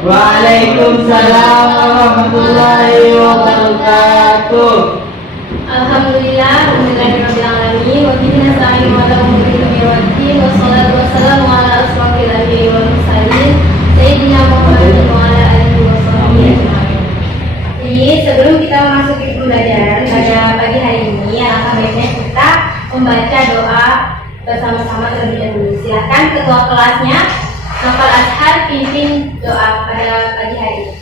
Waalaikumsalam warahmatullahi wabarakatuh. Alhamdulillah, rabbil alamin, wa bihi nasta'inu ala umuri dunya waddin, wassalatu wassalamu ala asrofil anbiya'i wal mursalin, sayyidina Muhammadin wa ala alihi washabbihi ajma'in. Jadi sebelum kita memasuki pembelajaran pada pagi hari ini, alangkah baiknya kita membaca doa bersama-sama terlebih dahulu. Silakan ketua kelasnya Nofal Azhar pimpin doa pada pagi hari ini.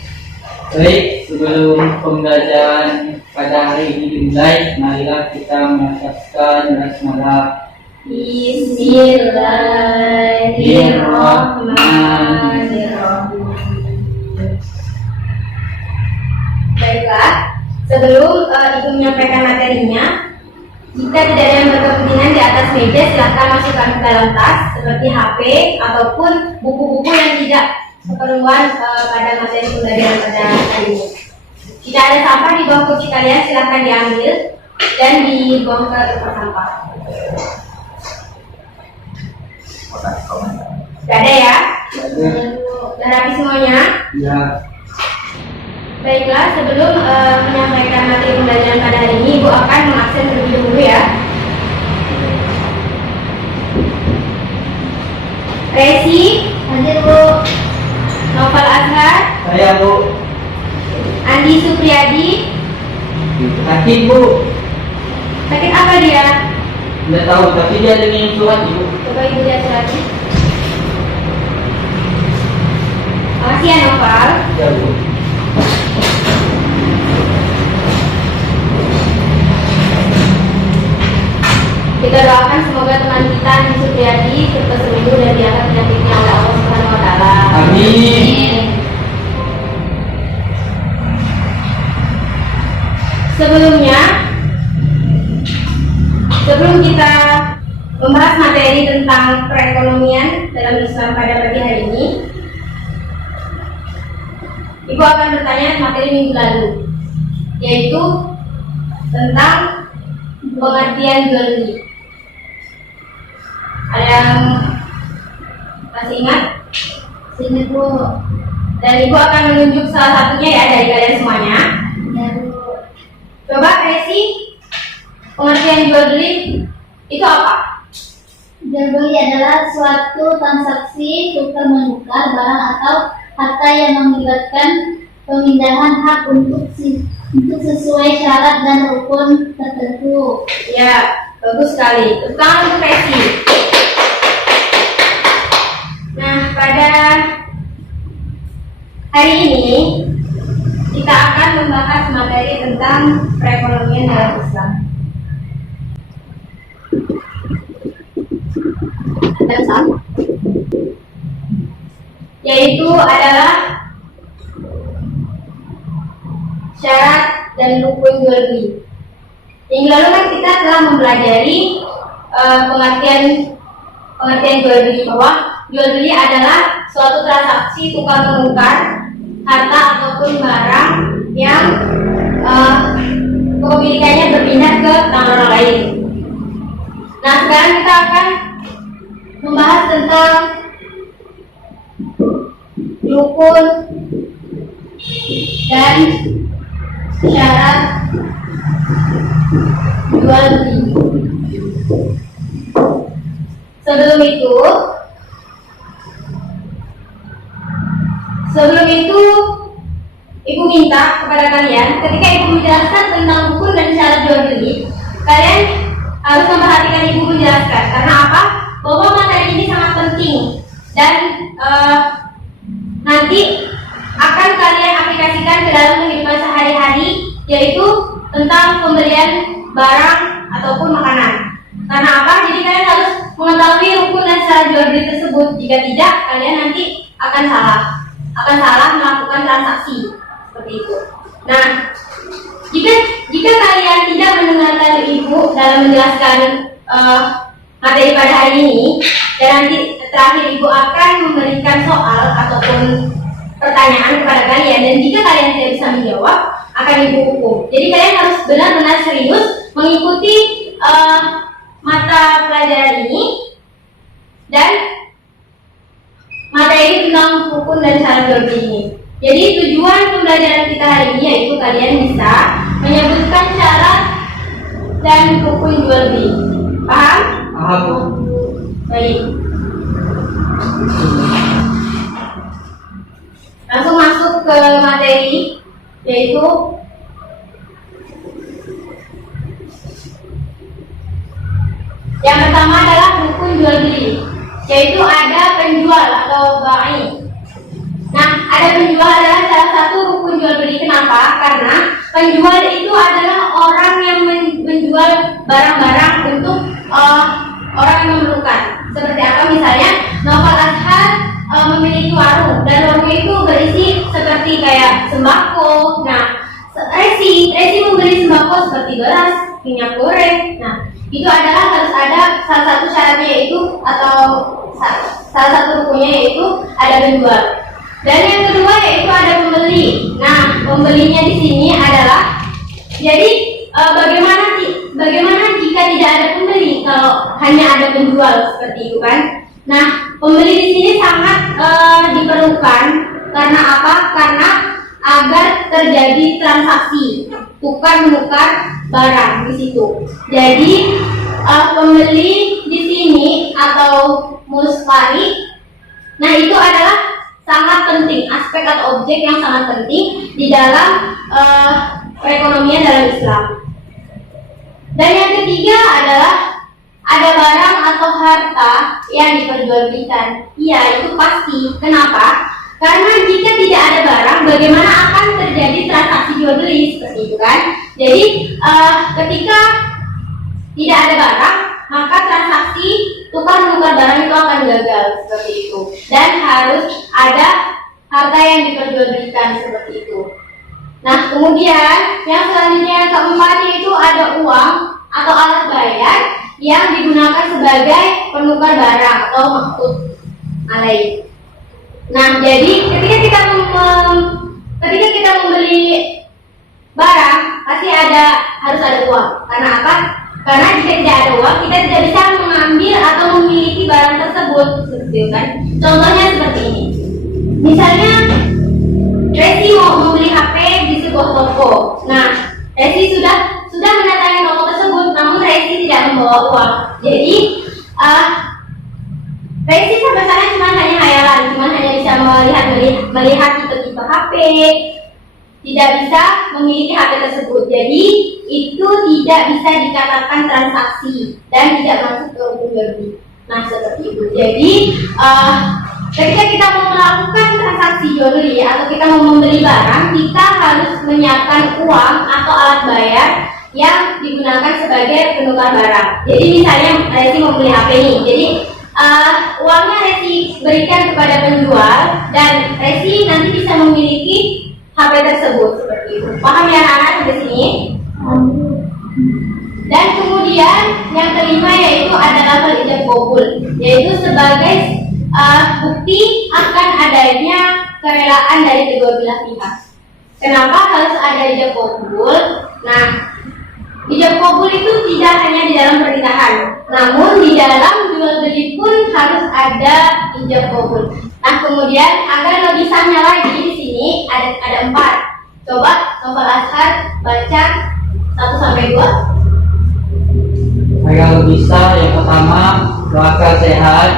Baik, sebelum pembelajaran pada hari ini dimulai, marilah kita mengucapkan basmalah. Bismillahirrahmanirrahim. Baiklah, sebelum Ibu menyampaikan materinya, jika tidak ada yang berkepentingan di atas meja, silakan masukkan ke dalam tas seperti HP ataupun buku-buku yang tidak keperluan pada materi pembelajaran pada hari ini. Jika ada sampah di bawah kursi kalian, silakan diambil dan dibuang ke tempat sampah. Sudah ada ya? Sudah rapi semuanya? Ya. Baiklah, sebelum menyampaikan materi pembelajaran pada hari ini, Ibu akan mengabsen terlebih dahulu ya. Resi, hadir Bu. Nofal Azhar, Saya Bu. Andi Supriyadi. Sakit Bu. Sakit apa dia? Tidak tahu, tapi dia dengan surat Ibu. Coba Ibu lihat suratnya. Makasih ya Nofal. Ya Bu. Kita doakan semoga teman kita Andi Supriyadi cepat sembuh dan diangkat penyakitnya oleh Allah Subhanahu wa taala. Amin. Sebelum kita membahas materi tentang perekonomian dalam Islam pada pagi hari ini, Ibu akan bertanya materi minggu lalu, yaitu tentang pengertian jual beli. Ada yang masih ingat? Ingat Bu. Dan Ibu akan menunjuk salah satunya ya dari kalian semuanya. Ya Bu. Coba Resi, pengertian jual beli itu apa? Jual beli adalah suatu transaksi tukar menukar barang atau harta yang melibatkan pemindahan hak untuk sesuai syarat dan rukun tertentu. Ya, bagus sekali. Tepuk tangan untuk Resi. Nah, pada hari ini kita akan membahas materi tentang perekonomian dalam Islam. Yaitu adalah syarat dan rukun jual beli. Yang lalu kan kita telah mempelajari pengertian jual beli, bahwa jual beli adalah suatu transaksi tukar menukar harta ataupun barang yang kepemilikannya berpindah ke tangan orang lain. Nah, sekarang kita akan membahas tentang rukun dan syarat jual beli. Sebelum itu Ibu minta kepada kalian, ketika Ibu menjelaskan tentang rukun dan syarat jual beli, kalian harus memperhatikan Ibu menjelaskan. Karena apa? Bahwa materi ini sangat penting dan nanti akan kalian aplikasikan ke dalam kehidupan sehari-hari, yaitu tentang pembelian barang ataupun makanan. Karena apa? Jadi kalian harus mengetahui rukun dan syarat jual beli tersebut. Jika tidak, kalian nanti akan salah melakukan transaksi seperti itu. Nah, jika kalian tidak mendengarkan Ibu dalam menjelaskan materi pada hari ini, dan nanti terakhir Ibu akan memberikan soal ataupun pertanyaan kepada kalian, dan jika kalian tidak bisa menjawab, akan Ibu hukum. Jadi kalian harus benar-benar serius mengikuti mata pelajaran ini, dan materi tentang hukum rukun dan syarat jual beli ini. Jadi tujuan pembelajaran kita hari ini yaitu kalian bisa menyebutkan syarat dan rukun jual beli. Paham? Paham Bu. Baik. Langsung masuk ke materi, yaitu yang pertama adalah rukun jual beli, yaitu ada penjual atau ba'i. Nah, ada penjual adalah salah satu rukun jual beli. Kenapa? Karena penjual itu adalah orang yang menjual barang-barang untuk orang yang memerlukan. Seperti apa? Misalnya, Novel Azhar memiliki warung, dan warung itu berisi seperti kayak sembako. Nah, Resi membeli sembako seperti beras, minyak goreng. Nah, itu adalah harus ada salah satu syaratnya yaitu atau salah satu rukunnya yaitu ada penjual. Dan yang kedua yaitu ada pembeli. Nah, pembelinya di sini adalah jadi bagaimana jika tidak ada pembeli kalau hanya ada penjual seperti itu kan? Nah, pembeli di sini sangat diperlukan karena apa? Karena agar terjadi transaksi tukar menukar barang di situ. Jadi pembeli di sini atau musfari, nah itu adalah sangat penting, aspek atau objek yang sangat penting di dalam perekonomian dalam Islam. Dan yang ketiga adalah ada barang atau harta yang diperjualbelikan. Iya, itu pasti. Kenapa? Karena jika tidak ada barang, bagaimana akan terjadi transaksi jual beli seperti itu kan? Jadi ketika tidak ada barang, maka transaksi tukar menukar barang itu akan gagal seperti itu. Dan harus ada harta yang diperjualbelikan seperti itu. Nah, kemudian yang selanjutnya yang keempat yaitu ada uang atau alat bayar yang digunakan sebagai penukar barang atau maksud alai. Nah, jadi ketika kita membeli barang pasti harus ada uang. Karena apa? Karena jika tidak ada uang, kita tidak bisa mengambil atau memiliki barang tersebut, seperti itu kan? Contohnya seperti ini. Misalnya, Resi mau membeli HP di sebuah toko. Nah, Resi sudah mendatangi toko tersebut, namun Resi tidak membawa uang. Jadi, Resi sampai sana cuma hanya hayalan, cuma hanya bisa melihat tipe-tipe HP, tidak bisa memiliki HP tersebut. Jadi itu tidak bisa dikatakan transaksi dan tidak masuk ke rukun jual beli. Nah, seperti itu. Jadi ketika kita mau melakukan transaksi jual beli atau kita mau membeli barang, kita harus menyiapkan uang atau alat bayar yang digunakan sebagai penukar barang. Jadi misalnya Resi mau beli HP ini, jadi uangnya Resi berikan kepada penjual dan Resi nanti bisa memiliki HP tersebut seperti itu. Paham ya anak-anak di sini? Dan kemudian yang kelima yaitu adalah lafal ijab qabul, yaitu sebagai bukti akan adanya kerelaan dari kedua belah pihak. Kenapa harus ada ijab qabul? Nah, ijab qabul itu tidak hanya di dalam pernikahan, namun di dalam jual beli pun harus ada ijab qabul. Nah, kemudian agar lebih sahnya lagi di sini ada 4. Coba Novel Azhar baca 1 sampai 2. Agar bisa yang pertama berakal sehat,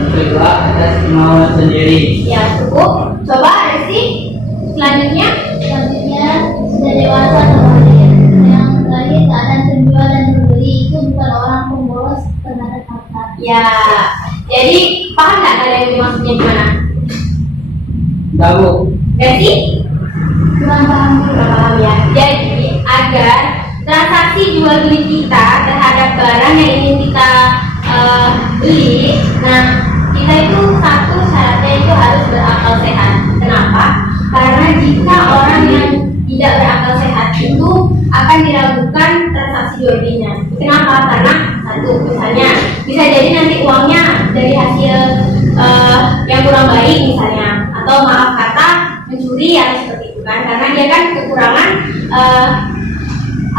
yang kedua atas kemauan sendiri. Ya, cukup. Coba Resi selanjutnya sudah dewasa kemarin. Yang terakhir keadaan penjual dan pembeli itu bukan orang pemboros terhadap harta. ya. Jadi paham nggak kalian ini maksudnya gimana? Tahu. Resi? Kurang paham ya. Jadi agar transaksi jual beli kita terhadap barang yang ingin kita beli, nah kita itu satu syaratnya itu harus berakal sehat. Kenapa? Karena jika orang yang tidak berakal sehat itu akan diragukan transaksi jual belinya. Kenapa? Karena satu, misalnya bisa jadi nanti uangnya dari hasil yang kurang baik misalnya, atau maaf kata mencuri atau seperti itu kan, karena dia kan kekurangan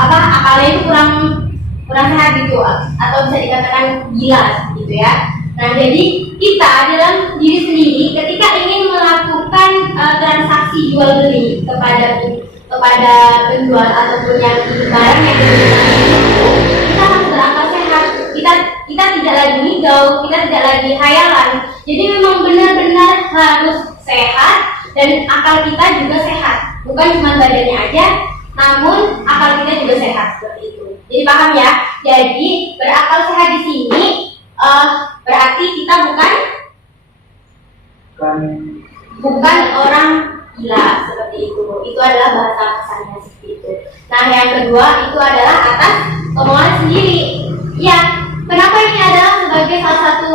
akalnya itu kurang sehat gitu, atau bisa dikatakan gila gitu ya. Nah, jadi kita dalam diri sendiri ketika ingin melakukan transaksi jual beli kepada penjual ataupun yang barang yang kita harus berakal sehat. Kita tidak lagi ngigau, kita tidak lagi hayalan. Jadi memang benar-benar harus sehat dan akal kita juga sehat. Bukan cuma badannya aja, namun akal kita juga sehat seperti itu. Jadi paham ya? Jadi berakal sehat di sini berarti kita bukan orang gila seperti itu. Itu adalah bahasa kasarnya seperti itu. Nah, yang kedua itu adalah atas kemauan sendiri. Ya, kenapa ini adalah sebagai salah satu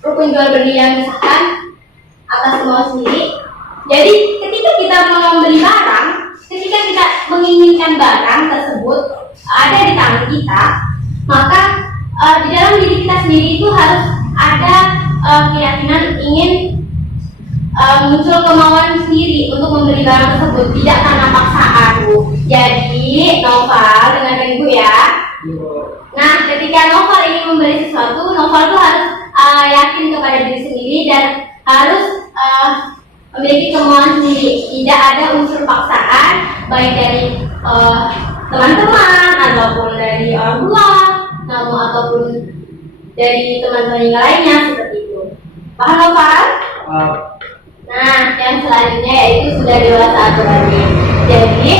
rukun jual beli yang disahkan atas kemauan sendiri? Jadi ketika kita membeli barang, ketika kita menginginkan barang tersebut ada di tangan kita, maka di dalam diri kita sendiri itu harus ada keyakinan ingin muncul kemauan sendiri untuk membeli barang tersebut, tidak karena paksaan, Bu. Jadi Noval dengarkan Ibu ya. Nah, ketika Noval ingin membeli sesuatu, Noval itu harus yakin kepada diri sendiri dan harus memiliki kemauan sendiri. Tidak ada unsur paksaan baik dari teman-teman ataupun dari orang tua, namun ataupun dari teman-teman yang lainnya seperti itu. Paham Noval? Nah, yang selanjutnya yaitu sudah dewasa aturannya. Jadi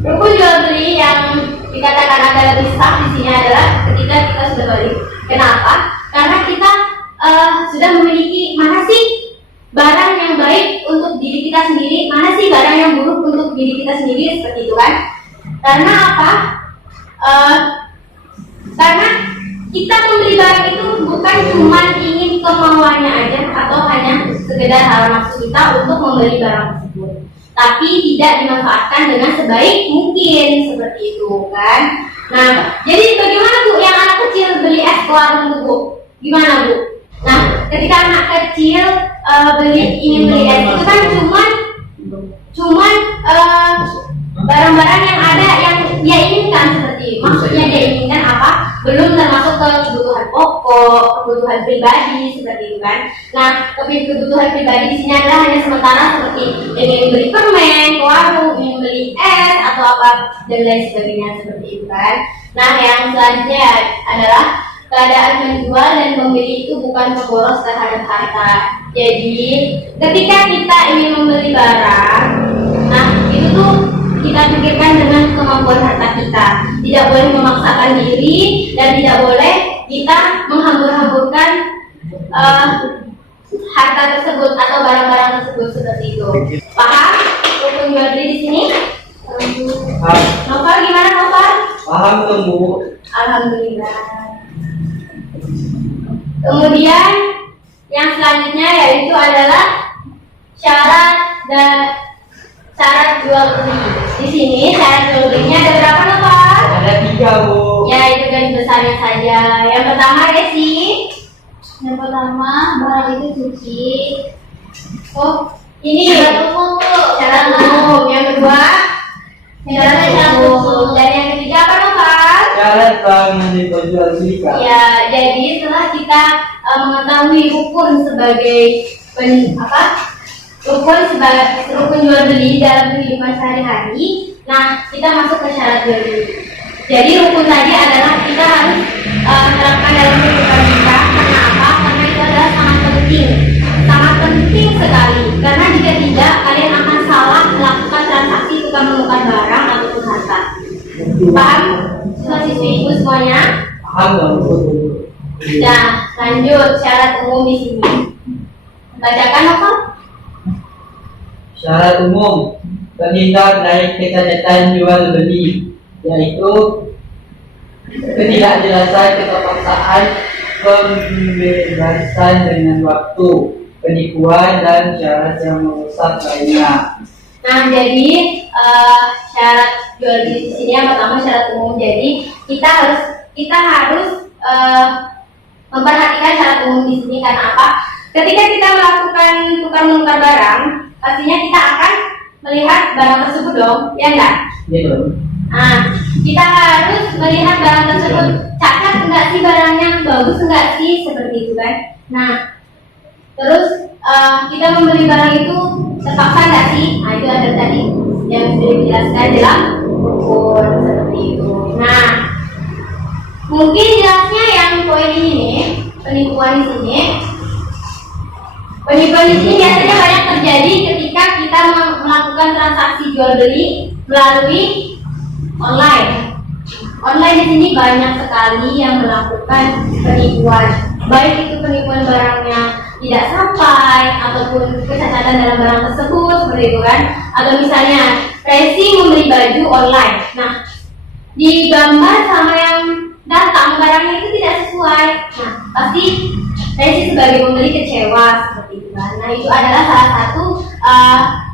rukun jual beli yang dikatakan ada lebih sah di sini adalah ketika kita sudah balik. Kenapa? Karena kita sudah memiliki mana sih barang yang baik untuk diri kita sendiri, mana sih barang yang buruk untuk diri kita sendiri, seperti itu kan? Karena apa? Karena kita membeli barang itu bukan cuma ingin kemauannya aja atau hanya sekedar hal nafsu kita untuk membeli barang tersebut, tapi tidak dimanfaatkan dengan sebaik mungkin, seperti itu kan? Nah, jadi bagaimana Bu yang anak kecil beli es ke warung itu, Bu? Gimana Bu? Nah, ketika anak kecil ingin beli es itu kan cuman barang-barang yang ada yang dia inginkan, seperti maksudnya dia inginkan apa? Belum termasuk ke kebutuhan pokok, kebutuhan pribadi seperti itu kan. Nah, tapi kebutuhan pribadi di sini adalah hanya sementara, seperti ingin beli permen ke warung, ingin beli es atau apa dan lain sebagainya seperti itu kan. Nah, yang selanjutnya adalah keadaan menjual dan membeli itu bukan pemboros terhadap harta. Jadi, ketika kita ingin membeli barang, nah itu tuh kita pikirkan dengan kemampuan harta kita. Tidak boleh memaksakan diri dan tidak boleh kita menghambur-hamburkan harta tersebut atau barang-barang tersebut seperti itu. Paham? Rukun jual beli di sini? Novel gimana Novel? Paham tuh Bu. Alhamdulillah. Kemudian yang selanjutnya yaitu adalah syarat jual beli. Di sini syarat jual belinya ada berapa Novel? Ada 3 Bu. Ya, itu garis besarnya saja. Yang pertama Desi. Yang pertama, barang itu suci. Oh, ini Syarat umum Bu. syarat umum. Yang kedua Syarat umum. Dan yang ketiga apa Novel? Syarat barang yang diperjualbelikan. Ya, jadi setelah kita mengetahui rukun sebagai rukun jual beli dalam kehidupan sehari-hari, nah kita masuk ke syarat jual beli. Jadi rukun tadi adalah kita harus terapkan dalam kehidupan kita. Karena apa? Karena itu adalah sangat penting sekali. Karena jika tidak, kalian akan salah melakukan transaksi tukar menukar barang ataupun harta. Paham? Siswa-siswi ibu semuanya? Paham nggak Bu? Nah, lanjut syarat umum di sini. Bacakan apa? Syarat umum terhindar dari kekayaan jual beli, yaitu ketidakjelasan, keterpaksaan, pembebasan dengan waktu, penipuan dan syarat yang merusak lainnya. Nah, jadi syarat jual beli di sini yang pertama syarat umum. Jadi kita harus memperhatikan syarat umum di sini karena apa? Ketika kita melakukan tukar menukar barang, pastinya kita akan melihat barang tersebut dong, ya enggak? Gitu. Nah, kita harus melihat barang tersebut cacat enggak sih barangnya, bagus bagus enggak sih seperti itu kan? Nah, terus kita membeli barang itu terpaksa enggak sih? Nah, itu ada tadi yang sudah dijelaskan dalam rukun seperti itu. Nah, mungkin jelasnya yang poin ini nih, penipuan di sini. Penipuan di sini biasanya banyak terjadi ketika kita melakukan transaksi jual beli melalui online. Online di sini banyak sekali yang melakukan penipuan, baik itu penipuan barangnya tidak sampai ataupun kecacatan dalam barang tersebut seperti itu kan, atau misalnya Resi membeli baju online. Nah, digambar sama yang datang barangnya itu tidak sesuai. Nah, pasti Resi sebagai pembeli kecewa seperti itu kan. Nah, itu adalah salah satu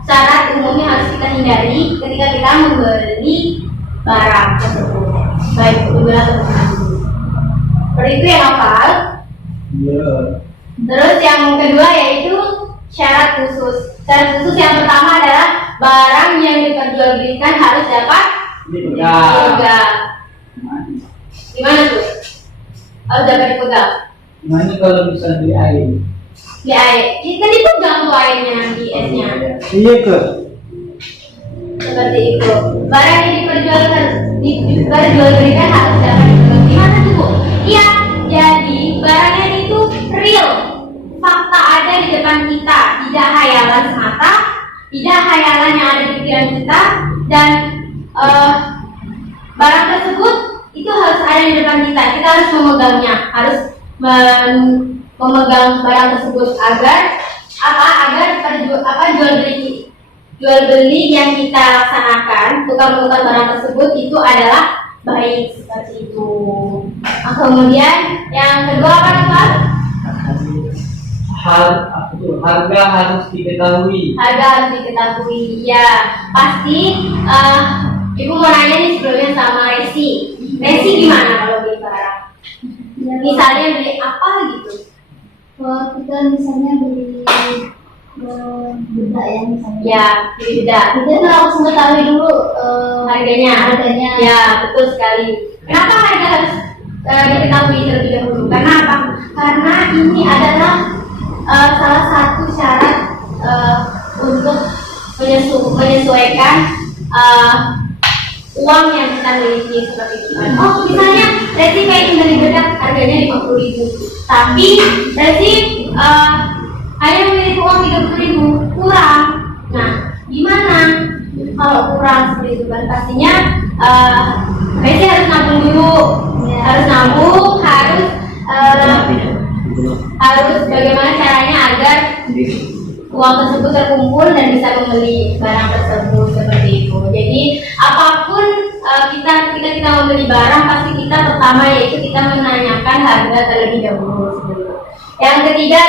syarat umumnya harus kita hindari ketika kita membeli barang tersebut, baik itu atau seperti itu ya hafal. Iya. Terus yang kedua yaitu syarat khusus. Syarat khusus yang pertama adalah barang yang diperjualbelikan harus dapat dipegang. Gimana tuh? Harus dapat dipegang. Gimana kalau bisa di air? Di air. Kita dipegang tuh airnya di esnya. Iya ke? Seperti itu. Barang yang diperjualbelikan harus dapat dipegang. Gimana tuh Bu? Iya. Jadi barangnya itu real. Fakta ada di depan kita, tidak hayalan semata, tidak hayalan yang ada di pikiran kita, dan barang tersebut itu harus ada di depan kita. Kita harus memegangnya, harus memegang barang tersebut agar jual beli yang kita laksanakan, tukar-menukar barang tersebut itu adalah baik seperti itu. Nah, kemudian yang kedua apa Pak? Harga harus diketahui. Harga harus diketahui. Ya, pasti Ibu mau nanya nih sebelumnya sama Resi. Resi gimana kalau beli barang? Misalnya beli apa gitu? Kalau kita misalnya beli bedak ya misalnya. Ya, beli bedak. Kita harus mengetahui dulu Harganya. Ya, betul sekali. Kenapa harga harus diketahui terlebih dahulu? Karena apa? Karena ini adalah salah satu syarat untuk menyesuaikan uang yang kita miliki seperti itu. Oh, misalnya Resi pengen beli bedak harganya 50.000, tapi Resi hanya memiliki uang 30.000, kurang. Nah, gimana kalau kurang seperti itu kan? Pastinya Resi harus nabung dulu, harus nabung, harus bagaimana caranya agar uang tersebut terkumpul dan bisa membeli barang tersebut seperti itu. Jadi apapun ketika kita membeli barang, pasti kita pertama yaitu kita menanyakan harga terlebih dahulu seperti itu. Yang ketiga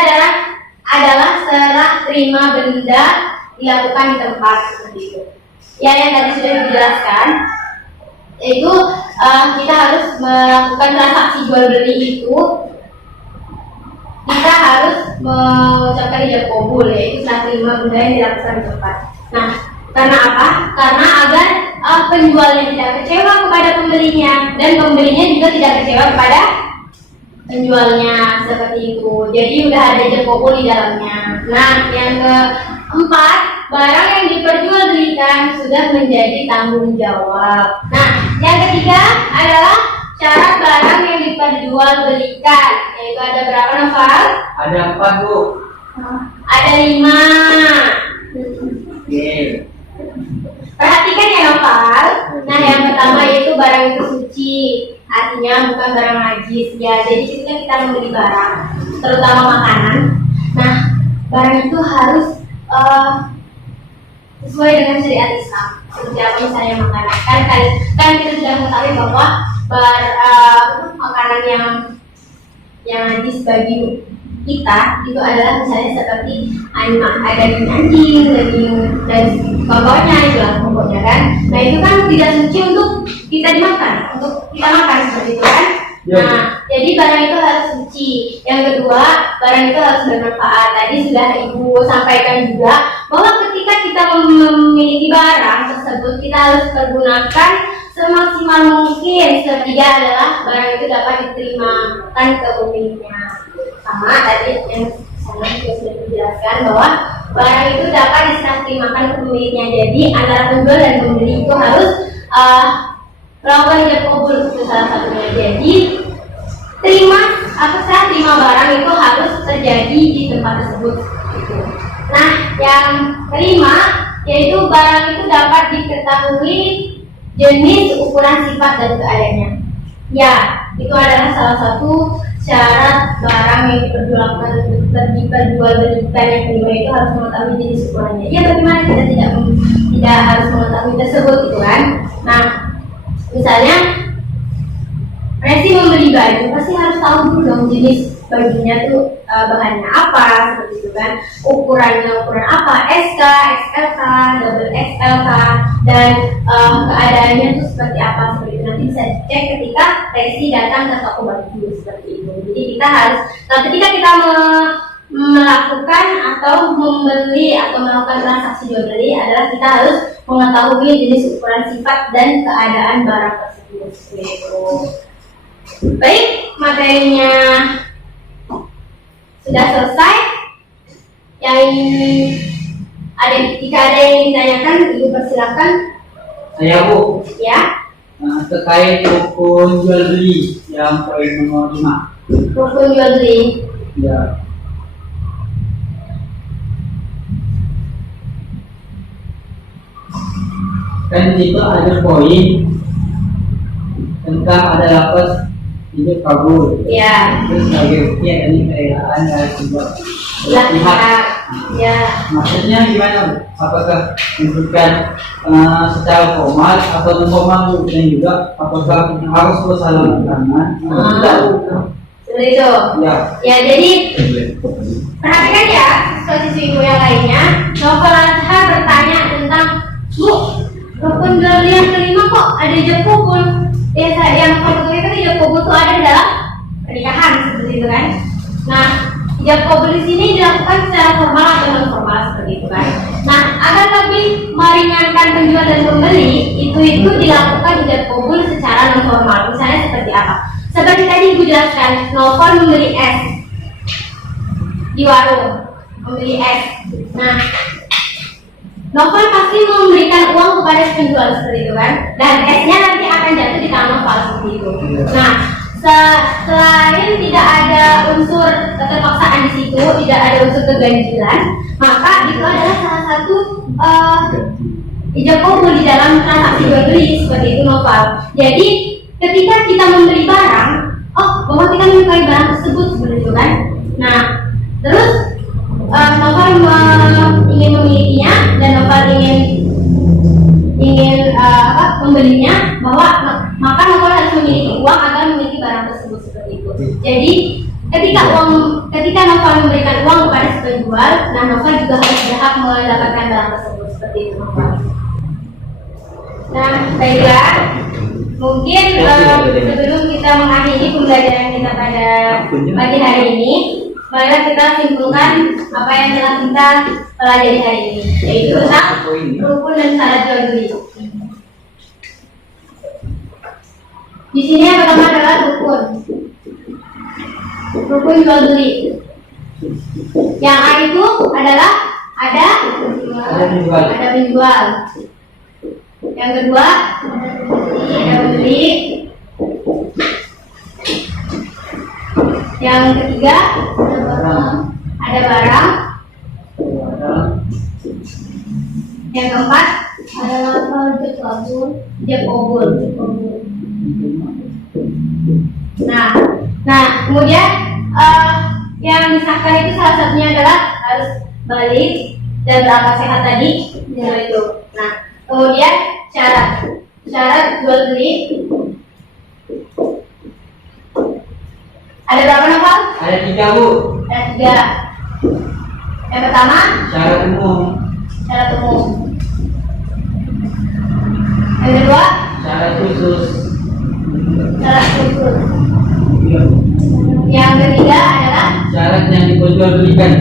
adalah serah terima benda dilakukan di tempat seperti itu. Ya, yang tadi sudah dijelaskan, yaitu kita harus melakukan transaksi jual beli itu, kita harus mengucapkan ijab kabul, yaitu serah terima benda yang dilakukan di tempat. Nah, karena apa? Karena agar penjualnya tidak kecewa kepada pembelinya, dan pembelinya juga tidak kecewa kepada penjualnya seperti itu. Jadi udah ada ijab kabul di dalamnya. Nah, yang keempat, barang yang diperjualbelikan sudah menjadi tanggung jawab. Nah, yang ketiga adalah syarat barang yang diperjualbelikan, yaitu ada berapa Noval? Ada 4 Bu. Ada 5. Oke. Perhatikan ya Noval. Nah, yang pertama yaitu barang itu suci, artinya bukan barang najis ya. Jadi ketika kita membeli barang, terutama makanan, nah barang itu harus sesuai dengan syariat Islam. Seperti apa misalnya makanan? Kan kita sudah mengetahui bahwa makanan yang najis bagi kita itu adalah misalnya seperti daging anjing, daging dan bawahnya itulah pokoknya kan. Nah, itu kan tidak suci untuk kita dimakan, untuk kita makan seperti itu kan. Nah, jadi barang itu harus suci. Yang kedua, barang itu harus bermanfaat. Tadi sudah Ibu sampaikan juga bahwa ketika kita memiliki barang tersebut, kita harus pergunakan semaksimal mungkin. Ketiga adalah barang itu dapat diterimakan ke pemiliknya. Sama tadi yang saya juga sudah dijelaskan bahwa barang itu dapat diserah terimakan ke pemiliknya. Jadi antara penjual dan pembeli itu harus melakukan ijab kabul, itu salah satunya. Jadi serah terima barang itu harus terjadi di tempat tersebut. Nah, yang kelima yaitu barang itu dapat diketahui jenis, ukuran, sifat, dan keadaannya. Ya, itu adalah salah satu syarat barang yang diperjualbelikan. Yang kelima itu harus mengetahui jenis, ukurannya. Ya, bagaimana kita tidak harus mengetahui tersebut, gitu kan? Nah, misalnya Resi membeli baju, pasti harus tahu dulu dong jenis bajunya tuh bahannya apa, seperti itu kan, ukuran apa, SK, XLK, double XLK, dan keadaannya tuh seperti apa, seperti itu. Nanti bisa dicek ketika Resi datang ke toko baju, seperti itu. Jadi kita harus, ketika kita melakukan atau membeli atau melakukan transaksi jual beli adalah kita harus mengetahui jenis, ukuran, sifat, dan keadaan barang tersebut. Gitu. Baik, materinya sudah selesai. Jika ada yang ditanyakan, Ibu persilakan. Saya Bu. Ya. Terkait rukun jual beli yang poin nomor 5. Rukun jual beli. Ya. Kan itu ada poin tentang ada lapas ijab kabul. Ya. Terus sebagai bukti ada kerelaan dari kedua belah pihak. Ya. Maksudnya gimana Bu? Apakah menunjukkan secara formal atau non formal dan juga apakah harus bersalah tangan? Seperti itu. Ya. Ya, jadi perhatikan ya, siswa-siswi Ibu yang lainnya. Novel Azhar bertanya tentang, Bu, rukun jual beli yang kelima kok ada ijab kabul? Yang satu itu ijab kabul itu ada di dalam pernikahan, seperti itu kan. Nah, ijab kabul di sini dilakukan secara formal atau non formal, seperti itu kan. Nah, agar lebih meringankan penjual dan pembeli, itu dilakukan ijab kabul secara non formal. Misalnya seperti apa? Seperti tadi Ibu jelaskan, Novel membeli es di warung, membeli es. Nah, Novel pasti memberikan uang kepada penjual, seperti itu kan, dan esnya nanti akan jatuh di tangan Novel, seperti itu. Nah, selain tidak ada unsur keterpaksaan di situ, tidak ada unsur keganjilan, maka itu adalah salah satu ijab kabul di dalam transaksi jual beli, seperti itu Novel. Jadi ketika kita membeli barang, bahwa kita menyukai barang tersebut, seperti itu kan. Nah, terus Novel ingin memilikinya dan Novel ingin membelinya, bahwa maka Novel harus memiliki uang agar memiliki barang tersebut, seperti itu. Jadi ketika Novel memberikan uang kepada si penjual, nah Novel juga harus berhak mendapatkan barang tersebut, seperti itu Novel. Nah, baiklah, mungkin sebelum kita mengakhiri pembelajaran kita pada pagi hari ini, marilah kita simpulkan apa yang telah kita pelajari hari ini, yaitu tentang rukun dan syarat jual beli. Di sini yang pertama adalah rukun jual beli. Yang A itu adalah ada penjual. Yang kedua ada pembeli. Yang ketiga ada barang. Yang keempat adalah ijab kabul. Nah, kemudian yang disahkan itu salah satunya adalah harus balik dan berakal sehat tadi, itu. Nah, kemudian syarat jual beli ada berapa Novel? Ada 3 Bu. Ada 3. Yang pertama Syarat umum. Yang kedua Syarat khusus. Yang ketiga adalah Syarat yang diperjualbelikan.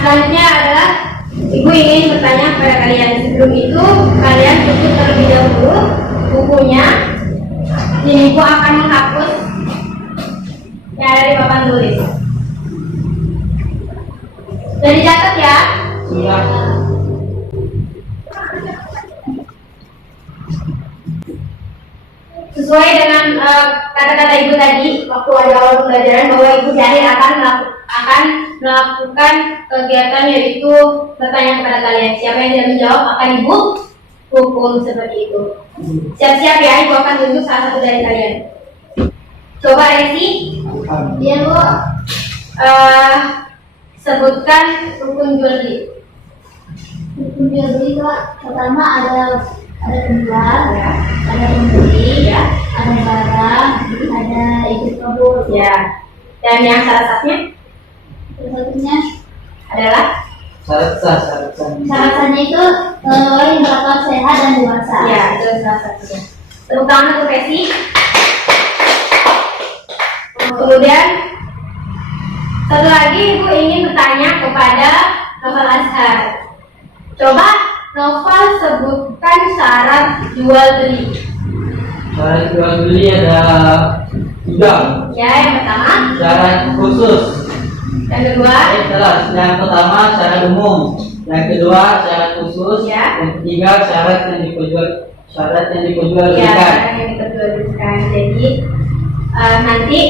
selanjutnya adalah Ibu ingin bertanya kepada kalian. Sebelum itu, kalian tutup terlebih dahulu bukunya. Jadi Ibu akan menghapus yang ada di papan tulis. Sudah dicatat ya? Sudah. Sesuai dengan kata-kata Ibu tadi waktu awal pembelajaran, bahwa Ibu di akhir akan melakukan kegiatan yaitu bertanya kepada kalian. Siapa yang tidak menjawab akan Ibu hukum seperti itu. Siap-siap ya, Ibu akan tunjuk salah satu dari kalian. Coba Resi, Iya Bu. sebutkan rukun jual beli. Rukun jual beli itu pertama ada penjual, ya, ada pembeli, ya, ada barang, ada ikut kabur. Ya. Dan yang salah satunya Satunya adalah Syarat syaratnya itu orang yang berakal sehat dan dewasa. ya, itu salah satunya. Tepuk tangan untuk Resi. Kemudian satu lagi Ibu ingin bertanya kepada Novel Azhar. Coba Novel sebutkan syarat jual beli. Syarat jual beli ada 3. Ya, yang pertama, Syarat khusus. yang kedua, Yang pertama syarat umum. Yang kedua syarat khusus. Ya. Yang ketiga syarat yang ya, diperjualbelikan. syarat yang diperjualbelikan. Jadi nanti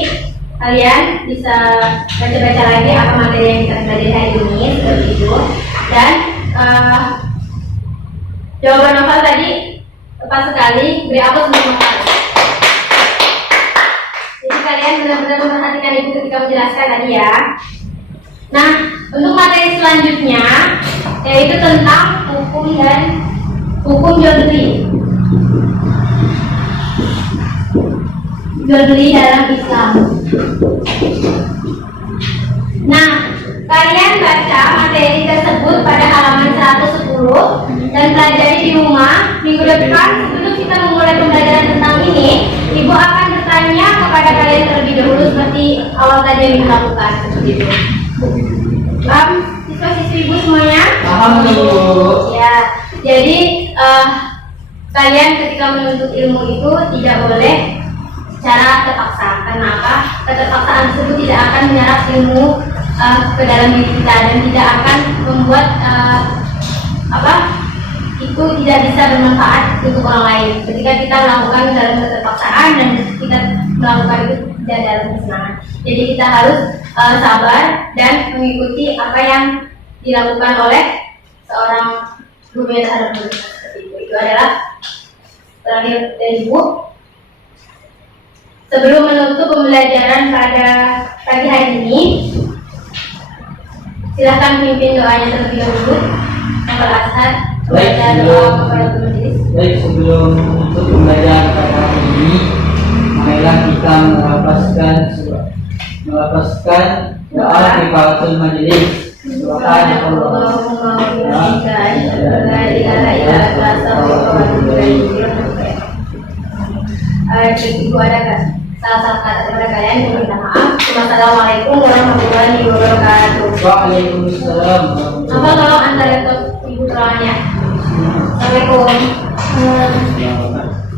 kalian bisa baca-baca lagi apa materi yang kita pelajari hari ini seperti itu. Dan jawaban Novel tadi tepat sekali. Beri aplaus untuk Novel. Jadi kalian benar-benar memperhatikan Ibu ketika menjelaskan tadi ya. Nah, untuk materi selanjutnya yaitu tentang hukum jual beli. Jual beli dalam Islam. Nah, kalian baca materi tersebut pada halaman 110 dan pelajari di rumah. Minggu depan sebelum kita memulai pembelajaran tentang ini, Ibu akan bertanya kepada kalian terlebih dahulu seperti awal tadi yang dilakukan seperti itu. Paham siswa-siswi Ibu semuanya? Paham Bu. Ya, jadi kalian ketika menuntut ilmu itu tidak boleh secara terpaksa. Kenapa? Keterpaksaan tersebut tidak akan menyerap ilmu ke dalam diri kita dan tidak akan membuat itu tidak bisa bermanfaat untuk orang lain. Ketika kita melakukan dalam keterpaksaan dan kita melakukan itu tidak dalam kesenangan. Jadi kita harus sabar dan mengikuti apa yang dilakukan oleh seorang guru yang terhadap murid seperti itu. Itu adalah terakhir dari Ibu. Sebelum menutup pembelajaran pada pagi hari ini, silakan pimpin doanya terlebih dahulu. Novel Azhar membaca doa kepada majelis. Baik, sebelum menutup pembelajaran pada hari ini, marilah kita melapaskan doa kifaratul majelis. Subhanallah. Ibu ada kan? Salah kata kepada kalian yang minta maaf. Assalamualaikum warahmatullahi wabarakatuh. Waalaikumsalam. Apa kalau antara Ibu terangannya? Assalamualaikum. Warahmatullahi wabarakatuh.